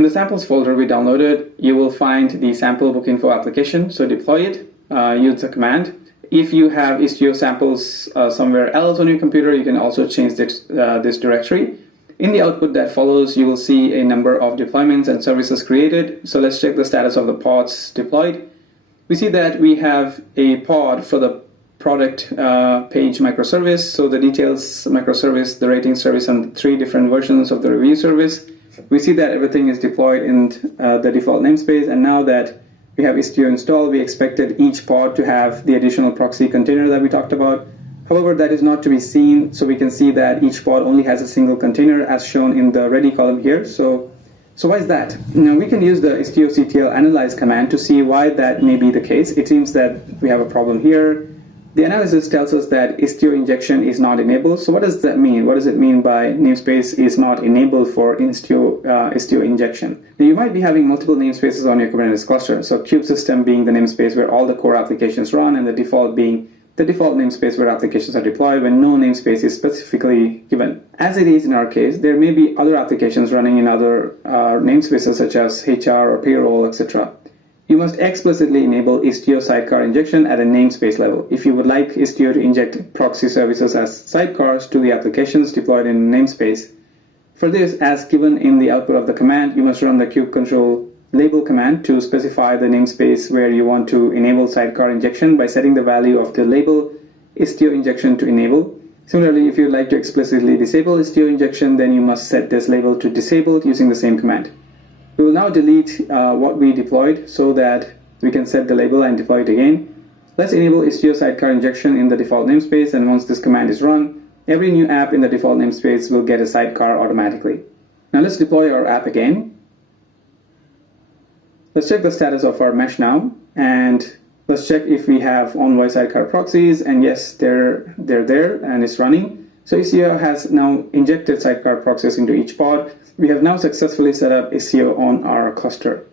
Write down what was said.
In the samples folder we downloaded, you will find the sample bookinfo application. So deploy it, use the command. If you have istio samples somewhere else on your computer, you can also change this directory. In the output that follows, you will see a number of deployments and services created. So let's check the status of the pods deployed. We see that we have a pod for the product page microservice. So the details microservice, the rating service, and 3 different versions of the review service. We see that everything is deployed in the default namespace, and now that we have istio installed, we expected each pod to have the additional proxy container that we talked about. However, that is not to be seen, so we can see that each pod only has a single container as shown in the ready column here. So why is that? Now we can use the istioctl analyze command to see why that may be the case. It seems that we have a problem here. The analysis tells us that istio injection is not enabled. So what does that mean? What does it mean by namespace is not enabled for istio injection? Now you might be having multiple namespaces on your Kubernetes cluster. So kube system being the namespace where all the core applications run, and the default being the default namespace where applications are deployed when no namespace is specifically given. As it is in our case, there may be other applications running in other namespaces such as HR or payroll, etc. You must explicitly enable istio sidecar injection at a namespace level. If you would like istio to inject proxy services as sidecars to the applications deployed in namespace, for this, as given in the output of the command, you must run the kubectl label command to specify the namespace where you want to enable sidecar injection by setting the value of the label istio injection to enable. Similarly, if you would like to explicitly disable istio injection, then you must set this label to disabled using the same command. We will now delete what we deployed so that we can set the label and deploy it again. Let's enable istio sidecar injection in the default namespace, and once this command is run, every new app in the default namespace will get a sidecar automatically. Now let's deploy our app again. Let's check the status of our mesh now, and let's check if we have Envoy sidecar proxies, and yes, they're there and it's running. So istio has now injected sidecar proxies into each pod. We have now successfully set up istio on our cluster.